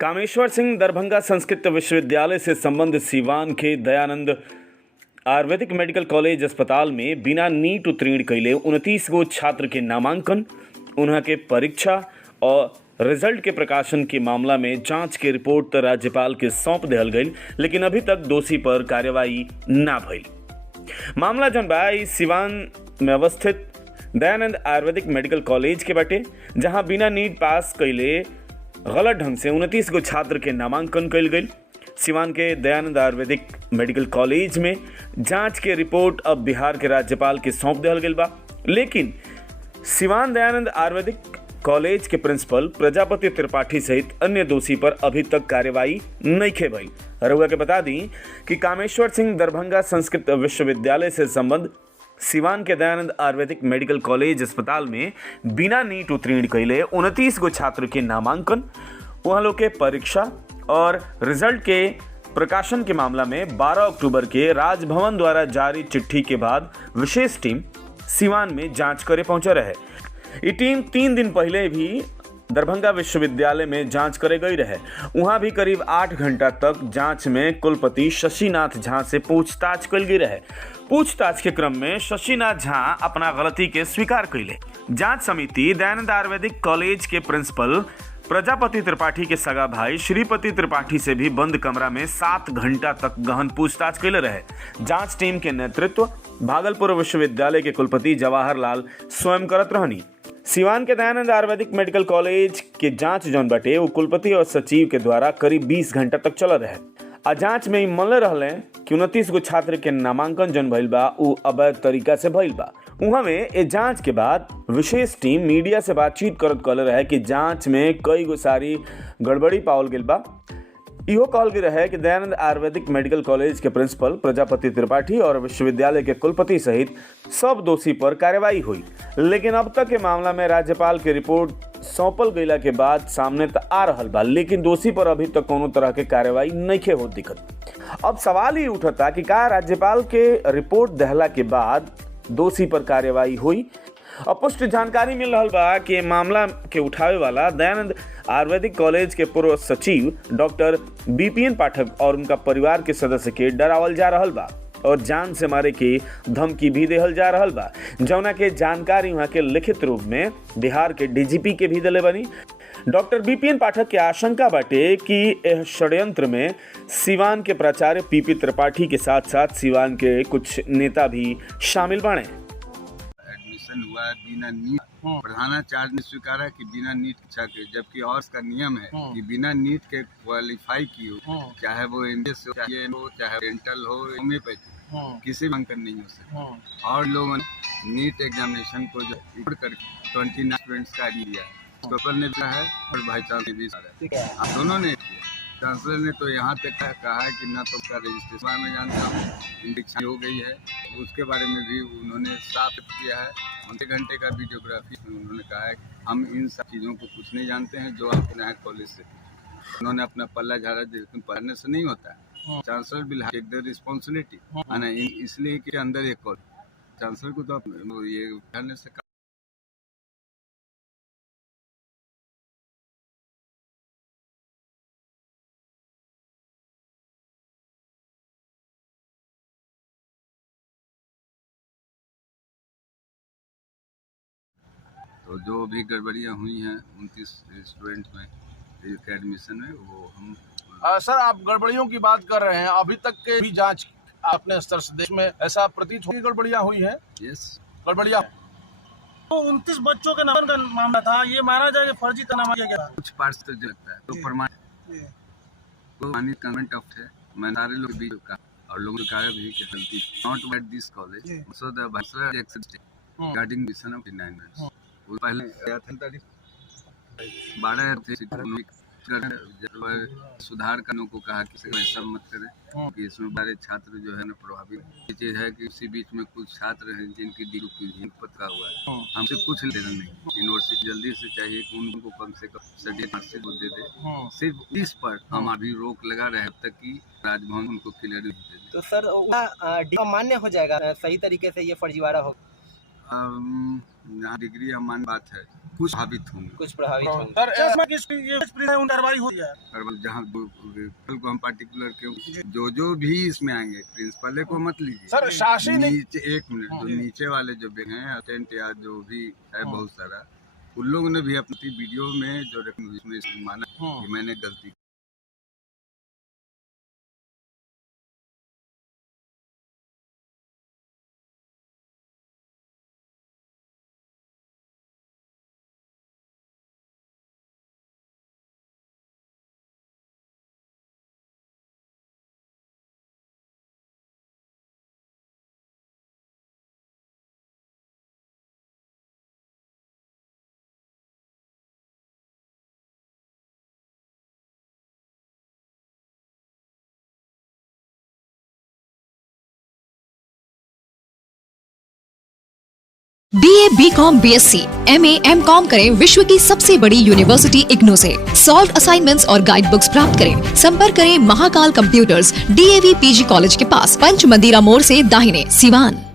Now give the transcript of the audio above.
कामेश्वर सिंह दरभंगा संस्कृत विश्वविद्यालय से संबंधित सिवान के दयानंद आयुर्वेदिक मेडिकल कॉलेज अस्पताल में बिना नीट उत्तीर्ण कैले 29 गो छात्र के नामांकन, उन्हा के परीक्षा और रिजल्ट के प्रकाशन के मामला में जांच के रिपोर्ट राज्यपाल के सौंप दिहल गई, लेकिन अभी तक दोषी पर कार्यवाही ना भइल। मामला जौन बा सिवान में अवस्थित दयानंद आयुर्वेदिक मेडिकल कॉलेज के बाटे, जहां बिना नीट पास कैले गलत ढंग से 29 गो छात्र के नामांकन कैल गई। सिवान के दयानंद आयुर्वेदिक मेडिकल कॉलेज में जांच के रिपोर्ट अब बिहार के राज्यपाल के सौंप दिहल गई बा, लेकिन सिवान दयानंद आयुर्वेदिक कॉलेज के प्रिंसिपल प्रजापति त्रिपाठी सहित अन्य दोषी पर अभी तक कार्यवाही नहीं भइल। रउआ के बता दी कि कामेश्वर सिंह दरभंगा संस्कृत विश्वविद्यालय से संबंध सिवान के दयानंद आयुर्वेदिक मेडिकल कॉलेज अस्पताल में बिना नीट उत्तीर्ण कैले 29 गो छात्र के नामांकन, वहाँ लोग के परीक्षा और रिजल्ट के प्रकाशन के मामला में 12 अक्टूबर के राजभवन द्वारा जारी चिट्ठी के बाद विशेष टीम सिवान में जांच करे पहुंचा रहे। ये टीम 3 दिन पहले भी दरभंगा विश्वविद्यालय में जांच करे गई रहे। वहां भी करीब 8 घंटा तक जांच में कुलपति शशिनाथ झा से पूछताछ कल गई रहे। पूछताछ के क्रम में शशिनाथ झा अपना गलती के स्वीकार कैले। जांच समिति दयानंद आयुर्वेदिक कॉलेज के प्रिंसिपल प्रजापति त्रिपाठी के सगा भाई श्रीपति त्रिपाठी से भी बंद कमरा में 7 घंटा तक गहन पूछताछ कैले रहे। जांच टीम के नेतृत्व भागलपुर विश्वविद्यालय के कुलपति जवाहर लाल स्वयं करत रहनी। सिवान के दयानंद आयुर्वेदिक मेडिकल कॉलेज के जांच जौन बाटे वो कुलपति और सचिव के द्वारा करीब 20 घंटा तक चल रहे। आ जांच में मनले रहले कि 29 गो छात्र के नामांकन जौन भइल बा उ अवैध तरीका से भइल बा। उहाँ में ए जांच के बाद विशेष टीम मीडिया से बातचीत करत कहले रहे कि जांच में कई गो सारी गड़बड़ी पावल गेल बा। इहो कहल गई रहे कि दयानंद आयुर्वेदिक मेडिकल कॉलेज के प्रिंसिपल प्रजापति त्रिपाठी और विश्वविद्यालय के कुलपति सहित सब दोषी पर कार्यवाही हुई, लेकिन अब तक के मामला में राज्यपाल के रिपोर्ट सौंपल गईला के बाद सामने तो आ रहल बा, लेकिन दोषी पर अभी तक कोनो तरह के कार्यवाही नहीं होत दिखत। अब सवाल ही उठता कि का राज्यपाल के रिपोर्ट दहला के बाद दोषी पर कार्यवाही हुई। अपुष्ट जानकारी मिल रहा बा कि मामला के उठावे वाला दयानंद आयुर्वेदिक कॉलेज के पूर्व सचिव डॉक्टर बीपीएन पाठक और उनका परिवार के सदस्य के डरावल जा रहल बा और जान से मारे के धमकी भी देहल जा रहल बा, जौना के जानकारी वहाँ के लिखित रूप में बिहार के डीजीपी के भी दिले बनी। डॉक्टर बीपीएन पाठक के आशंका बाटे कि यह षड्यंत्र में सिवान के प्राचार्य पीपी त्रिपाठी के साथ साथ सिवान के कुछ नेता भी शामिल बने। हुआ है बिना नीट, प्रधानाचार्य ने स्वीकारा कि बिना नीट शिक्षा के, जबकि और का नियम है कि बिना नीट के क्वालिफाई की हो, चाहे वो एमबीएस हो, चाहे डेंटल हो, होम्योपैथी, किसी भी अंकन नहीं हो सकता। और लोगों ने नीट एग्जामिनेशन को जो करके 29 स्टूडेंट्स का दिया, पेपर ने भी है और भाई चांस भी दोनों ने किया। चांसलर ने तो यहाँ तक कहा है कि ना तो का रजिस्ट्रेशन में जानता हूँ इंडिक्शन हो गई है, उसके बारे में भी उन्होंने साफ किया है। 1 घंटे का वीडियोग्राफी उन्होंने कहा है कि हम इन सब चीज़ों को कुछ नहीं जानते हैं जो आपके यहाँ कॉलेज से उन्होंने अपना पल्ला झाड़ा, लेकिन पढ़ने से नहीं होता है। Chancellor will take the responsibility, इसलिए कि अंदर एक कॉलेज चांसलर को तो ये करने से तो जो भी गड़बड़ियाँ हुई हैं 29 स्टूडेंट में के एडमिशन में वो हम सर आप गड़बड़ियों की बात कर रहे हैं, अभी तक के भी जांच अपने स्तर से देश में ऐसा प्रतीत हुई गड़बड़ियाँ हुई हैं? यस, गड़बड़ियाँ तो 29 बच्चों के नाम का मामला था, ये माना जाए कि फर्जी नामा किया गया। कुछ पार्ट्स तो लगता है तो प्रमाणित कमेंट ऑफ है। मैं सारे लोग भी का और लोगों ने कहा भी कि गलती not at this college so the bachelor except regarding mission of 9 months वो पहले 12 सुधार करने को कहा कि ऐसा मत करें कि इसमें बारे छात्र जो है ना प्रभावित। ये चीज है कि इसी बीच में कुछ छात्र हैं जिनकी डिग्री पता हुआ है, हमसे कुछ लेना नहीं। यूनिवर्सिटी जल्दी से चाहिए कि उनको कम से कम सर्टिफिकेट दे दे। सिर्फ इस पर हम अभी रोक लगा रहे तक कि राजभवन उनको क्लियर दे दे। तो सर मान्य हो जाएगा सही तरीके से ये फर्जीवाड़ा हो? डिग्री अमान्य बात है कुछ प्रभावित होंगे। कुछ प्रभावित होंगे। सर चश्मा की ये उन कार्रवाई हो है। और जहाँ प्रिंसिपल को हम पार्टिकुलर क्यों जो भी इसमें आएंगे प्रिंसिपल को मत लीजिए सर शासी नहीं नीचे, एक मिनट, जो नीचे वाले जो भी हैं अटेंट या जो भी है बहुत सारा, उन लोगों ने भी अपनी वीडियो में जो इसमें माना कि मैंने गलती BA, BCom, BSc, MA, MCom करें विश्व की सबसे बड़ी यूनिवर्सिटी इग्नू से। सॉल्व असाइनमेंट्स और गाइड बुक्स प्राप्त करें। संपर्क करें Mahakal computers, DAV PG college के पास, पंच मंदिरा मोड़ से दाहिने, सिवान।